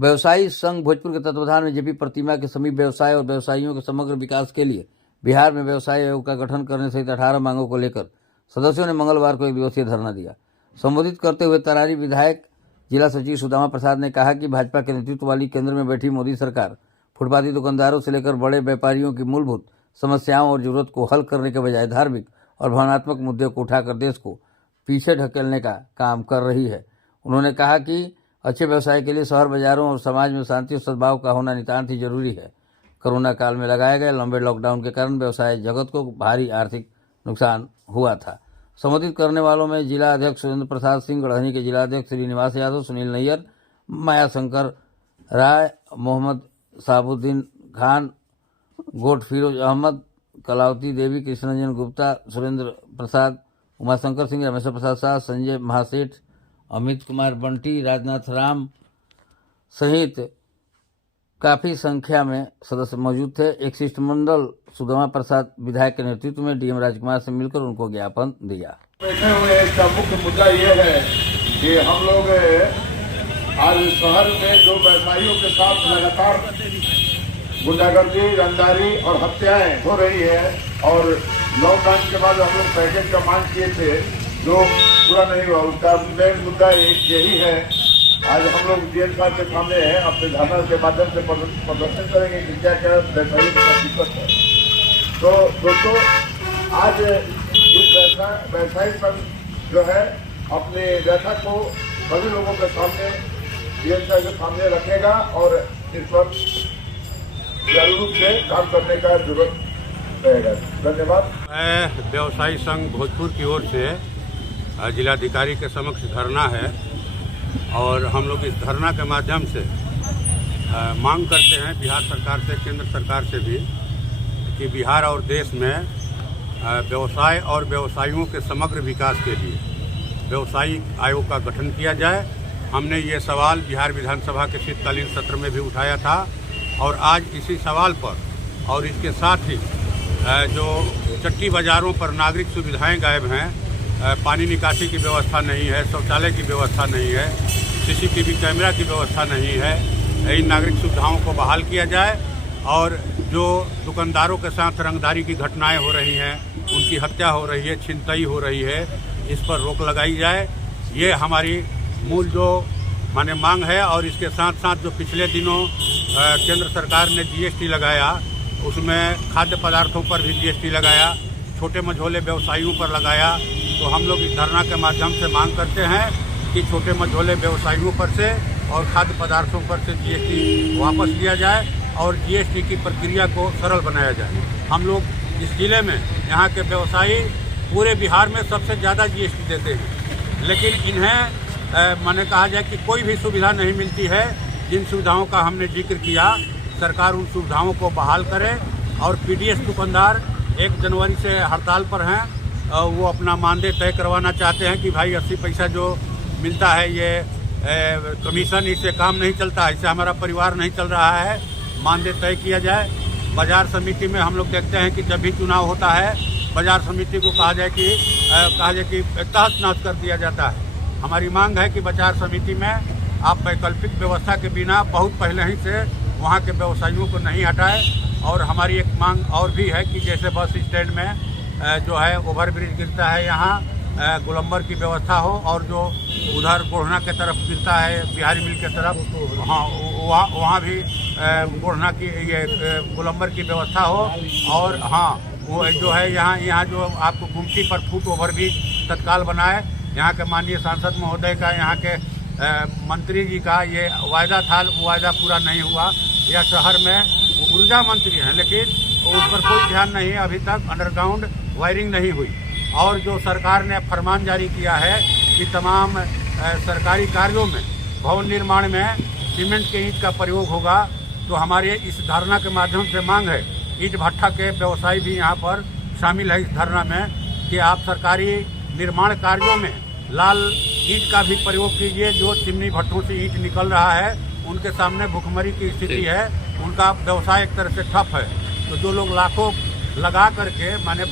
व्यवसायी संघ भोजपुर के तत्वाधान में जेपी प्रतिमा के समीप व्यवसाय और व्यवसायियों के समग्र विकास के लिए बिहार में व्यवसाय आयोग का गठन करने सहित 18 मांगों को लेकर सदस्यों ने मंगलवार को 1 दिवसीय धरना दिया। संबोधित करते हुए तरारी विधायक जिला सचिव सुदामा प्रसाद ने कहा कि भाजपा के नेतृत्व वाली केंद्र में बैठी मोदी सरकार फुटपाती दुकानदारों से लेकर बड़े व्यापारियों की मूलभूत समस्याओं और जरूरत को हल करने के बजाय धार्मिक और भावनात्मक मुद्दे को उठाकर देश को पीछे ढकेलने का काम कर रही है। उन्होंने कहा कि अच्छे व्यवसाय के लिए शहर बाजारों और समाज में शांति और सद्भाव का होना नितांत ही जरूरी है। कोरोना काल में लगाए गए लंबे लॉकडाउन के कारण व्यवसाय जगत को भारी आर्थिक नुकसान हुआ था। संबोधित करने वालों में जिला अध्यक्ष सुरेंद्र प्रसाद सिंह, गढ़हनी के जिला अध्यक्ष श्रीनिवास यादव, सुनील नैयर, माया शंकर राय, मोहम्मद साबुद्दीन खान, गोट फिरोज अहमद, कलावती देवी, कृष्णरंजन गुप्ता, सुरेंद्र प्रसाद, उमाशंकर सिंह, रमेश्वर प्रसाद शाह, संजय महासेठ, अमित कुमार बंटी, राजनाथ राम सहित काफी संख्या में सदस्य मौजूद थे। एक शिष्टमंडल सुदामा प्रसाद विधायक के नेतृत्व में डीएम राजकुमार से मिलकर उनको ज्ञापन दिया। बैठे हुए इसका मुख्य मुद्दा ये है कि हम लोग आज शहर में जो व्यवसायियों के साथ लगातार गुंडागर्दी, रंगदारी और हत्याएं हो रही है और लॉकडाउन के बाद हम लोग पैकेज का मांग किए थे जो पूरा नहीं हुआ, उसका मेन मुद्दा यही है। आज हम लोग डीएम साहब के सामने हैं, अपने धरना के माध्यम से प्रदर्शन करेंगे कि क्या क्या व्यवसायियों के साथ दिक्कत है। तो दोस्तों, आज इस व्यवसायिक संघ जो है अपने व्यथा को सभी लोगों के सामने डीएम साहब के सामने रखेगा और इस पर जरूर रूप से काम करने का जरूरत रहेगा। धन्यवाद। मैं व्यवसायी संघ भोजपुर की ओर से जिलाधिकारी के समक्ष धरना है और हम लोग इस धरना के माध्यम से मांग करते हैं बिहार सरकार से, केंद्र सरकार से भी कि बिहार और देश में व्यवसाय और व्यवसायियों के समग्र विकास के लिए व्यवसायी आयोग का गठन किया जाए। हमने ये सवाल बिहार विधानसभा के शीतकालीन सत्र में भी उठाया था और आज इसी सवाल पर और इसके साथ ही जो चट्टी बाज़ारों पर नागरिक सुविधाएं गायब हैं, पानी निकासी की व्यवस्था नहीं है, शौचालय की व्यवस्था नहीं है, सीसीटीवी कैमरा की व्यवस्था नहीं है, इन नागरिक सुविधाओं को बहाल किया जाए और जो दुकानदारों के साथ रंगदारी की घटनाएं हो रही हैं, उनकी हत्या हो रही है, छिनतई हो रही है, इस पर रोक लगाई जाए। ये हमारी मूल जो मांग है। और इसके साथ साथ जो पिछले दिनों केंद्र सरकार ने जीएसटी लगाया, उसमें खाद्य पदार्थों पर भी जीएसटी लगाया, छोटे मझोले व्यवसायियों पर लगाया। तो हम लोग इस धरना के माध्यम से मांग करते हैं कि छोटे मझोले व्यवसायियों पर से और खाद्य पदार्थों पर से जीएसटी वापस लिया जाए और जीएसटी की प्रक्रिया को सरल बनाया जाए। हम लोग इस जिले में यहाँ के व्यवसायी पूरे बिहार में सबसे ज़्यादा जीएसटी देते हैं, लेकिन इन्हें मैंने कहा जाए कि कोई भी सुविधा नहीं मिलती है। जिन सुविधाओं का हमने जिक्र किया, सरकार उन सुविधाओं को बहाल करे और पीडीएस दुकानदार 1 जनवरी से हड़ताल पर हैं। वो अपना मानदेय तय करवाना चाहते हैं कि भाई 80 पैसा जो मिलता है ये कमीशन, इससे काम नहीं चलता है, इससे हमारा परिवार नहीं चल रहा है, मानदेय तय किया जाए। बाजार समिति में हम लोग देखते हैं कि जब भी चुनाव होता है बाजार समिति को कहा जाए कि तहस नहस कर दिया जाता है। हमारी मांग है कि बाजार समिति में आप वैकल्पिक व्यवस्था के बिना बहुत पहले ही से वहाँ के व्यवसायियों को नहीं हटाए। और हमारी एक मांग और भी है कि जैसे बस स्टैंड में जो है ओवरब्रिज गिरता है, यहाँ गोलंबर की व्यवस्था हो और जो उधर गोढ़ना के तरफ गिरता है बिहारी मिल के तरफ, हाँ वहाँ भी गोढ़ना की ये गोलंबर की व्यवस्था हो। और हाँ वो जो है यहाँ जो आपको गुमटी पर फुट ओवरब्रिज तत्काल बनाए। यहाँ के माननीय सांसद महोदय का, यहाँ के मंत्री जी का ये वायदा था, वो वायदा पूरा नहीं हुआ। यह शहर में ऊर्जा मंत्री हैं लेकिन उस पर कोई ध्यान नहीं है, अभी तक अंडरग्राउंड वायरिंग नहीं हुई। और जो सरकार ने फरमान जारी किया है कि तमाम सरकारी कार्यों में भवन निर्माण में सीमेंट के ईंट का प्रयोग होगा। तो हमारे इस धरना के माध्यम से मांग है, ईंट भट्ठा के व्यवसायी भी यहाँ पर शामिल है इस धरना में, कि आप सरकारी निर्माण कार्यों में लाल ईंट का भी प्रयोग कीजिए। जो चिमनी भट्ठों से ईंट निकल रहा है उनके सामने भुखमरी की स्थिति है, उनका व्यवसाय एक तरह से ठप है। तो जो लोग लाखों लगा करके माने